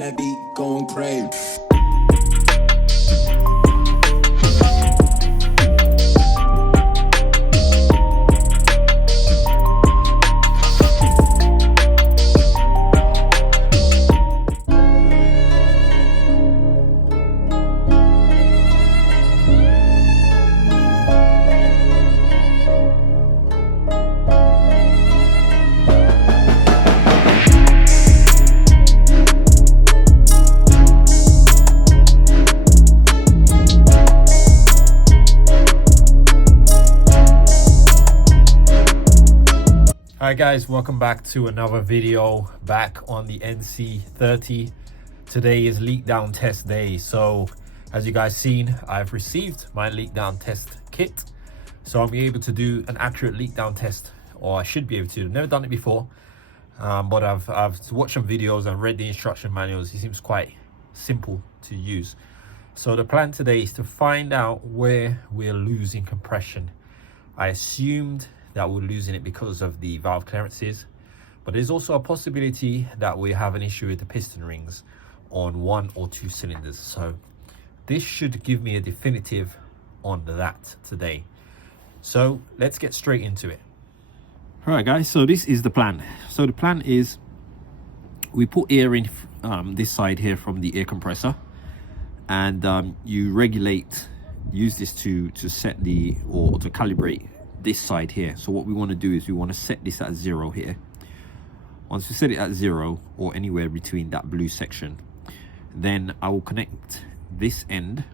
That beat going crazy. Hi guys, welcome back to another video back on the NC30. Today is leak down test day. So as you guys seen, I've received my leak down test kit. So I'm able to do an accurate leak down test, or I should be able to. I've never done it before, but I've watched some videos and read the instruction manuals. It seems quite simple to use. So the plan today is to find out where we're losing compression. I assumed that we're losing it because of the valve clearances, but there's also a possibility that we have an issue with the piston rings on one or two cylinders. So this should give me a definitive on that today. So let's get straight into it. All right guys, so this is the plan. So the plan is we put air in this side here from the air compressor, and you regulate, use this to set the, or to calibrate this side here. So what we want to do is we want to set this at 0 here. Once we set it at 0, or anywhere between that blue section, then I will connect this end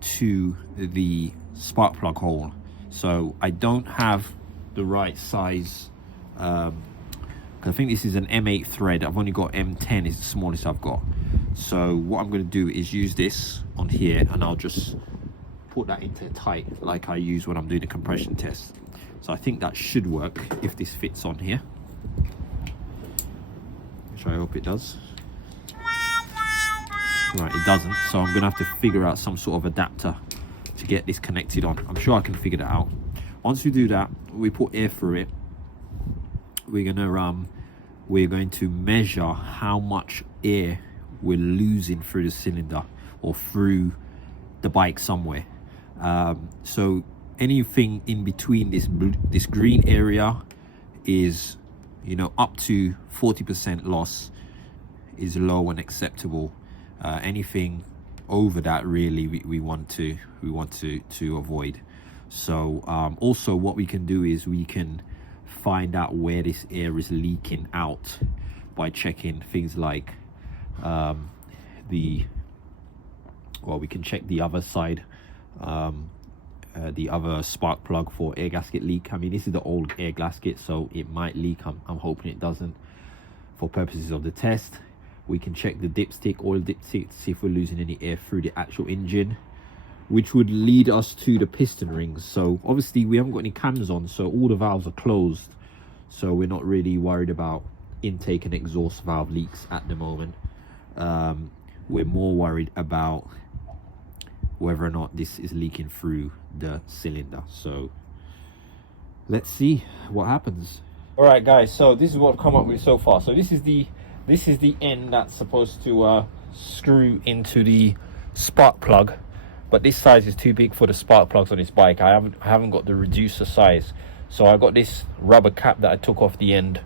to the spark plug hole. So I don't have the right size, I think this is an M8 thread. I've only got M10 is the smallest I've got. So what I'm going to do is use this on here, and I'll just put that into tight like I use when I'm doing a compression test. So I think that should work if this fits on here, which I hope it does. Right, it doesn't, so I'm gonna have to figure out some sort of adapter to get this connected on. I'm sure I can figure that out. Once we do that, we put air through it. We're going to measure how much air we're losing through the cylinder or through the bike somewhere. So anything in between this green area is, you know, up to 40% loss is low and acceptable. Anything over that, really, we want to avoid. So also what we can do is we can find out where this air is leaking out by checking things like we can check the other side, the other spark plug for air gasket leak. I mean, this is the old air gasket, so it might leak. I'm hoping it doesn't for purposes of the test. We can check the dipstick, oil dipstick, to see if we're losing any air through the actual engine, which would lead us to the piston rings. So obviously we haven't got any cams on, so all the valves are closed, so we're not really worried about intake and exhaust valve leaks at the moment. We're more worried about whether or not this is leaking through the cylinder. So let's see what happens. All right guys, so this is what I've come up with so far. So this is the end that's supposed to screw into the spark plug, but this size is too big for the spark plugs on this bike. I haven't got the reducer size, so I got this rubber cap that I took off the end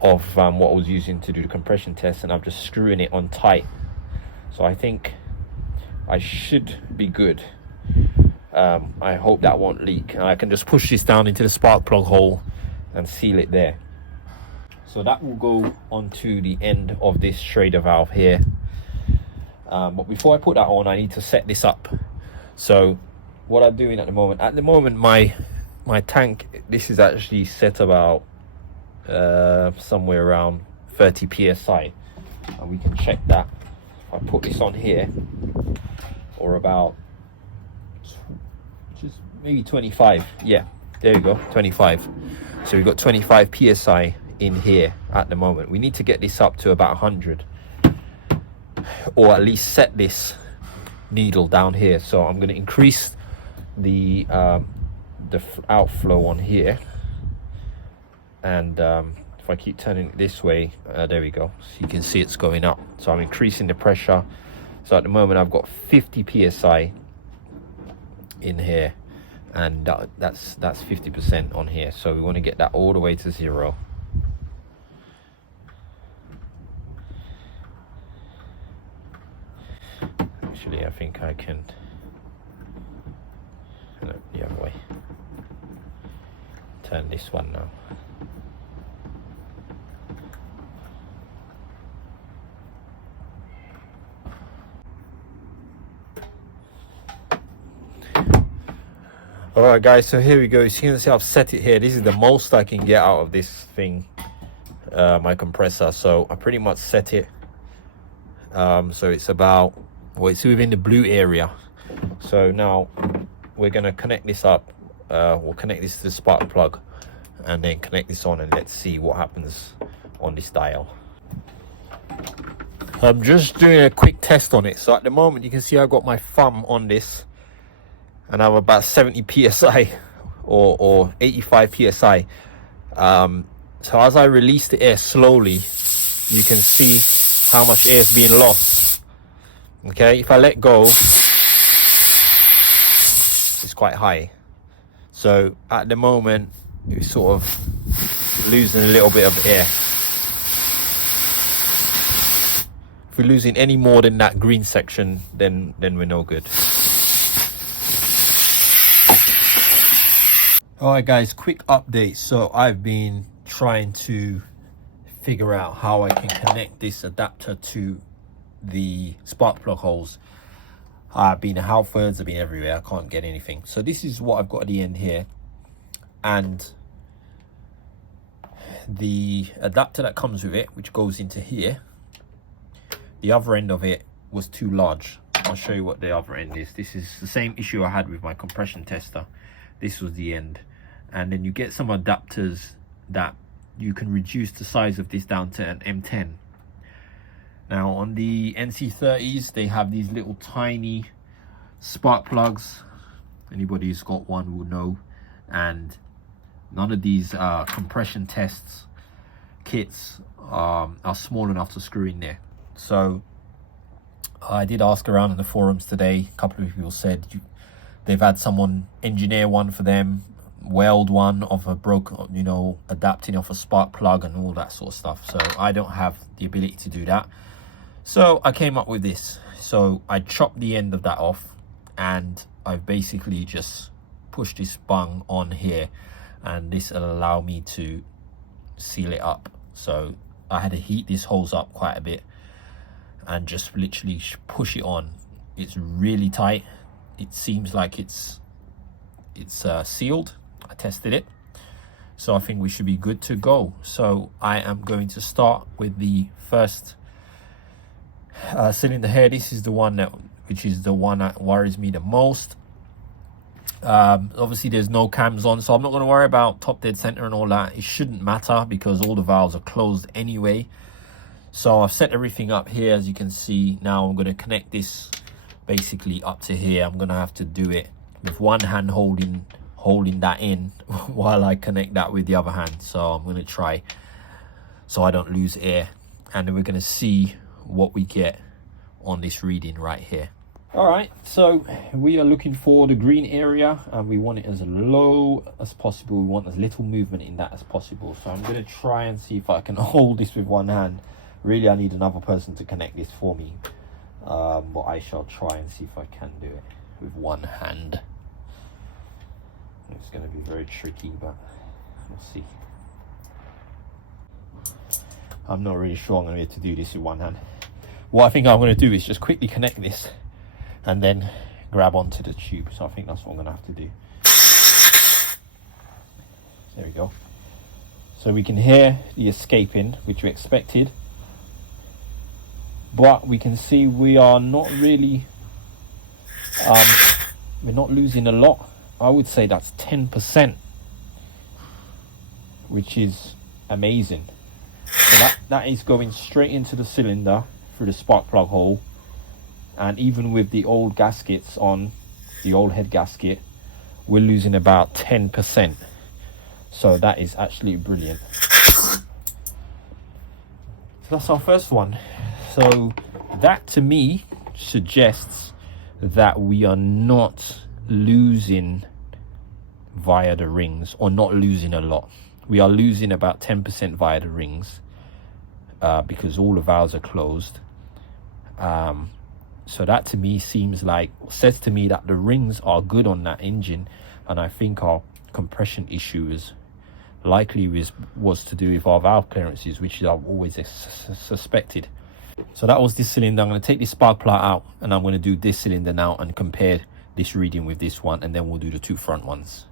of what I was using to do the compression test, and I'm just screwing it on tight. So I think I should be good. I hope that won't leak, and I can just push this down into the spark plug hole and seal it there. So that will go onto the end of this Schrader valve here. But before I put that on, I need to set this up. So what I'm doing at the moment, my tank, this is actually set about somewhere around 30 psi, and we can check that. If I put this on here, or about just maybe 25, yeah, there you go, 25. So we've got 25 psi in here at the moment. We need to get this up to about 100, or at least set this needle down here. So I'm going to increase the outflow on here, and if I keep turning it this way, there we go. So you can see it's going up. So I'm increasing the pressure. So at the moment I've got 50 psi in here, and that's 50% on here. So we want to get that all the way to 0. Actually, I think I can. No, the other way. Turn this one now. Alright guys, so here we go. You can see I've set it here. This is the most I can get out of this thing, my compressor. So I pretty much set it. So it's about, well, it's within the blue area. So now we're going to connect this up. We'll connect this to the spark plug and then connect this on, and let's see what happens on this dial. I'm just doing a quick test on it. So at the moment you can see I've got my thumb on this, and I'm about 70 psi or 85 psi. So as I release the air slowly, you can see how much air is being lost. Okay, if I let go, it's quite high. So at the moment, you're sort of losing a little bit of air. If we're losing any more than that green section, then we're no good. Alright guys, quick update. So I've been trying to figure out how I can connect this adapter to the spark plug holes. I've been at Halfords, I've been everywhere, I can't get anything. So this is what I've got at the end here. And the adapter that comes with it, which goes into here, the other end of it was too large. I'll show you what the other end is. This is the same issue I had with my compression tester. This was the end. And then you get some adapters that you can reduce the size of this down to an M10. Now on the NC30s, they have these little tiny spark plugs. Anybody who's got one will know. And none of these compression tests kits are small enough to screw in there. So I did ask around in the forums today. A couple of people said they've had someone engineer one for them, weld one of a broken, you know, adapting off a spark plug and all that sort of stuff. So I don't have the ability to do that. So I came up with this. So I chopped the end of that off, and I've basically just pushed this bung on here, and this will allow me to seal it up. So I had to heat this hose up quite a bit and just literally push it on. It's really tight. It seems like it's sealed. I tested it, so I think we should be good to go. So I am going to start with the first cylinder here. This is the one which is the one that worries me the most. Obviously there's no cams on, so I'm not going to worry about top dead center and all that. It shouldn't matter because all the valves are closed anyway. So I've set everything up here, as you can see. Now I'm going to connect this basically up to here. I'm going to have to do it with one hand holding that in while I connect that with the other hand. So I'm going to try so I don't lose air, and then we're going to see what we get on this reading right here. All right, so we are looking for the green area, and we want it as low as possible. We want as little movement in that as possible. So I'm going to try and see if I can hold this with one hand. Really, I need another person to connect this for me, but I shall try and see if I can do it with one hand. It's going to be very tricky, but we'll see. I'm not really sure I'm going to be able to do this with one hand. What I think I'm going to do is just quickly connect this and then grab onto the tube. So I think that's what I'm going to have to do. There we go. So we can hear the escaping, which we expected, but we can see we are not really we're not losing a lot. I would say that's 10%, which is amazing. So that is going straight into the cylinder through the spark plug hole. And even with the old gaskets on, the old head gasket, we're losing about 10%. So that is actually brilliant. that's our first one. So that to me suggests that we are not losing via the rings, or not losing a lot. We are losing about 10% via the rings, because all the valves are closed. So that to me says to me that the rings are good on that engine, and I think our compression issue is likely was to do with our valve clearances, which I've always suspected. So that was this cylinder. I'm going to take this spark plug out, and I'm going to do this cylinder now and compare this reading with this one, and then we'll do the two front ones.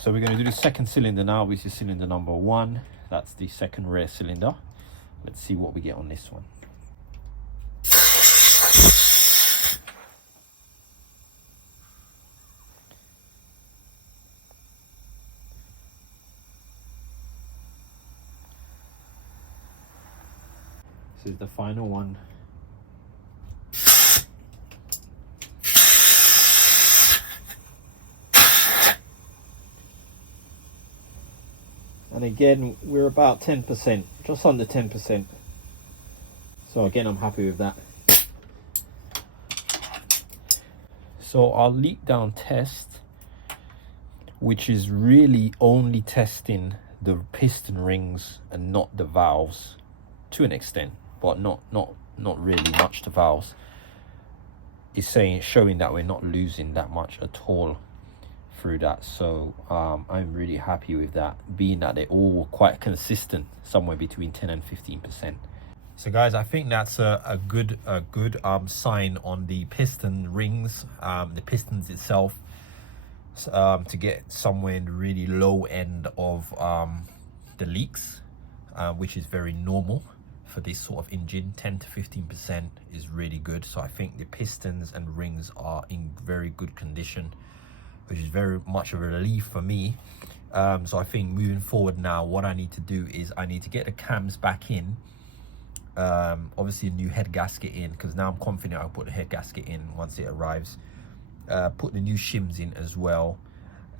So we're going to do the second cylinder now, which is cylinder number 1. That's the second rear cylinder. Let's see what we get on this one. This is the final one. And again, we're about 10%, just under 10%. So again, I'm happy with that. So our leak down test, which is really only testing the piston rings and not the valves, to an extent, but not really much the valves, is showing that we're not losing that much at all through that. So I'm really happy with that, being that they're all quite consistent, somewhere between 10 and 15%. So guys, I think that's a good sign on the piston rings, the pistons itself, to get somewhere in the really low end of the leaks, which is very normal for this sort of engine. 10 to 15% is really good. So I think the pistons and rings are in very good condition, which is very much of a relief for me. So I think moving forward now, what I need to do is I need to get the cams back in. Obviously a new head gasket in, because now I'm confident I'll put the head gasket in once it arrives. Put the new shims in as well,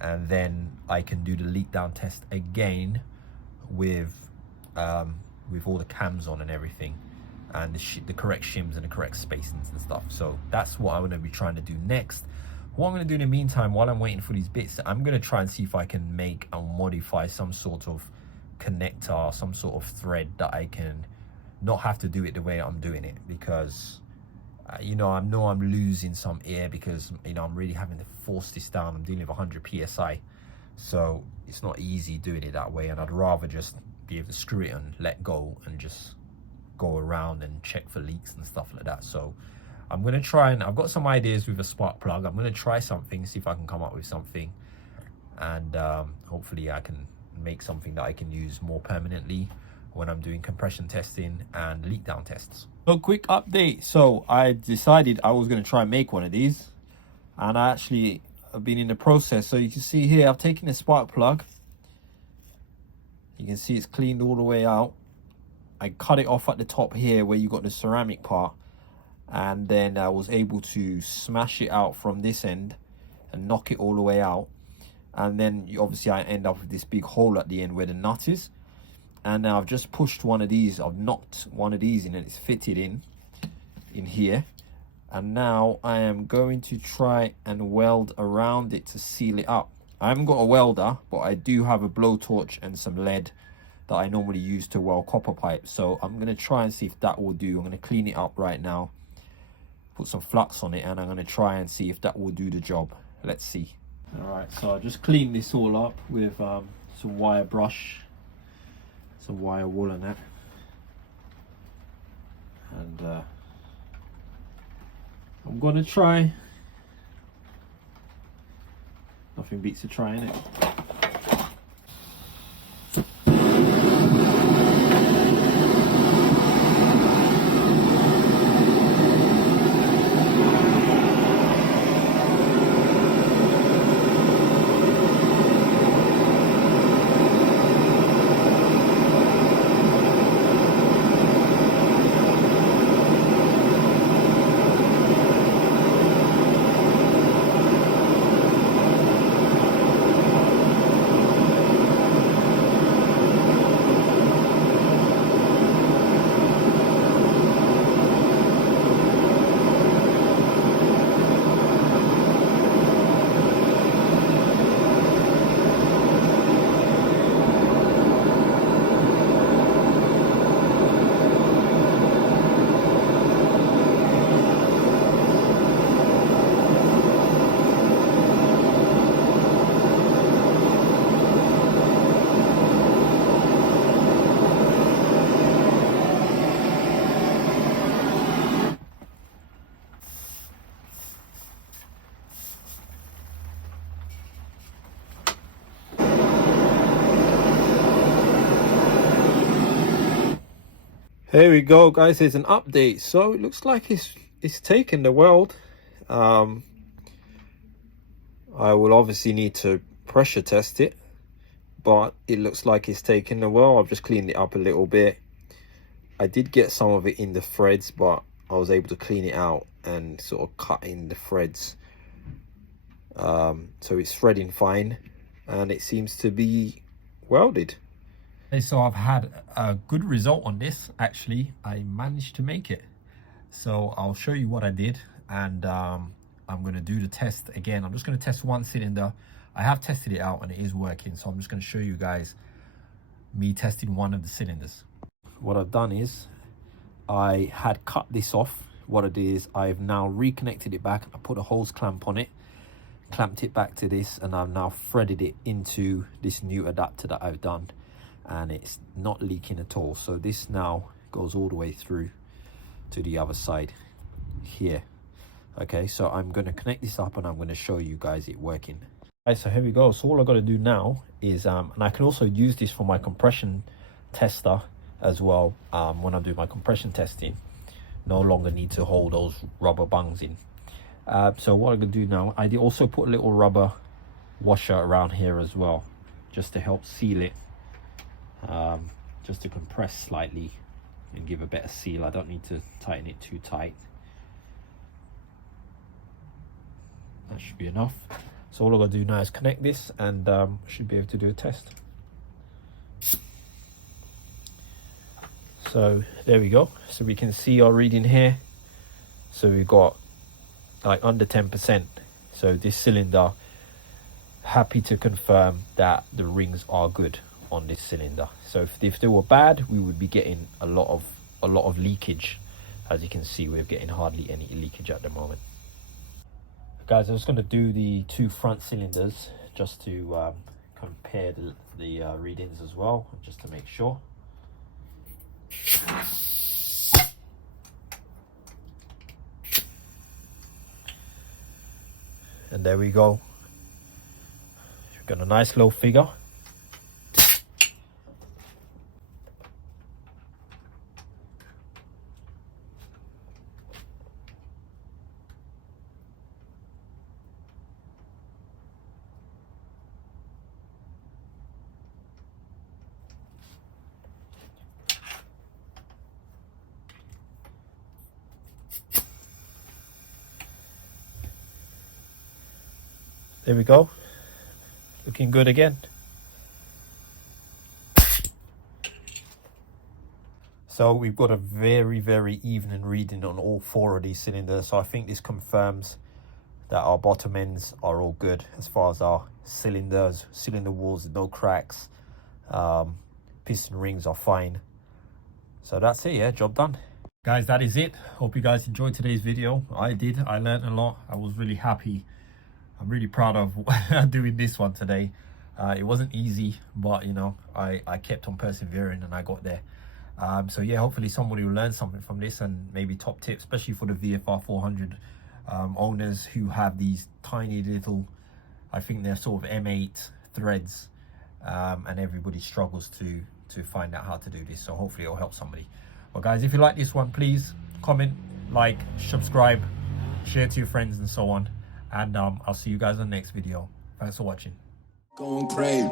and then I can do the leak down test again with all the cams on and everything, and the correct shims and the correct spacings and stuff. So that's what I'm going to be trying to do next. What I'm going to do in the meantime, while I'm waiting for these bits, I'm going to try and see if I can make and modify some sort of connector, some sort of thread that I can not have to do it the way I'm doing it, because you know, I know I'm losing some air, because you know, I'm really having to force this down. I'm dealing with 100 psi, so it's not easy doing it that way, and I'd rather just be able to screw it and let go and just go around and check for leaks and stuff like that. So I'm going to try, and I've got some ideas with a spark plug. I'm going to try something, see if I can come up with something, and hopefully I can make something that I can use more permanently when I'm doing compression testing and leak down tests. So quick update. So I decided I was going to try and make one of these, and I actually have been in the process. So you can see here, I've taken the spark plug. You can see it's cleaned all the way out. I cut it off at the top here where you got the ceramic part, and then I was able to smash it out from this end and knock it all the way out. And then obviously I end up with this big hole at the end where the nut is. And now I've just pushed one of these, I've knocked one of these in, and it's fitted in here. And now I am going to try and weld around it to seal it up. I haven't got a welder, but I do have a blowtorch and some lead that I normally use to weld copper pipe. So I'm going to try and see if that will do. I'm going to clean it up right now, put some flux on it, and I'm going to try and see if that will do the job. Let's see. All right, so I just cleaned this all up with some wire brush, some wire wool and that. And I'm going to try. Nothing beats a try, innit? Here we go, guys. Here's an update. So it looks like it's taken the weld. I will obviously need to pressure test it, but it looks like it's taken the weld. I've just cleaned it up a little bit. I did get some of it in the threads, but I was able to clean it out and sort of cut in the threads. So it's threading fine, and it seems to be welded. So I've had a good result on this. Actually, I managed to make it. So I'll show you what I did, and I'm going to do the test again. I'm just going to test one cylinder. I have tested it out and it is working, so I'm just going to show you guys me testing one of the cylinders. What I've done is I had cut this off. What it is, I've now reconnected it back. I put a hose clamp on it, clamped it back to this, and I've now threaded it into this new adapter that I've done, and it's not leaking at all. So this now goes all the way through to the other side here. Okay, so I'm going to connect this up and I'm going to show you guys it working. Right, so here we go. So all I got to do now is and I can also use this for my compression tester as well. When I do my compression testing, no longer need to hold those rubber bungs in. So what I'm going to do now, I did also put a little rubber washer around here as well, just to help seal it, just to compress slightly and give a better seal. I don't need to tighten it too tight. That should be enough. So all I'm going to do now is connect this, and should be able to do a test. So there we go. So we can see our reading here. So we've got like under 10%. So this cylinder, happy to confirm that the rings are good on this cylinder. So if they were bad, we would be getting a lot of leakage. As you can see, we're getting hardly any leakage at the moment. Guys, I'm just going to do the two front cylinders just to compare the readings as well, just to make sure. And there we go. We've got a nice low figure. There we go. Looking good again. So we've got a very, very even reading on all four of these cylinders. So I think this confirms that our bottom ends are all good as far as our cylinders, cylinder walls, no cracks. Piston rings are fine. So that's it, yeah, job done. Guys, that is it. Hope you guys enjoyed today's video. I did. I learned a lot. I was really happy. I'm really proud of doing this one today. It wasn't easy, but you know, I kept on persevering and I got there. So yeah, hopefully somebody will learn something from this, and maybe top tips, especially for the VFR400 owners who have these tiny little, I think they're sort of M8 threads, and everybody struggles to find out how to do this. So hopefully it'll help somebody. Well guys, if you like this one, please comment, like, subscribe, share to your friends and so on. And I'll see you guys on the next video. Thanks for watching. Going crazy.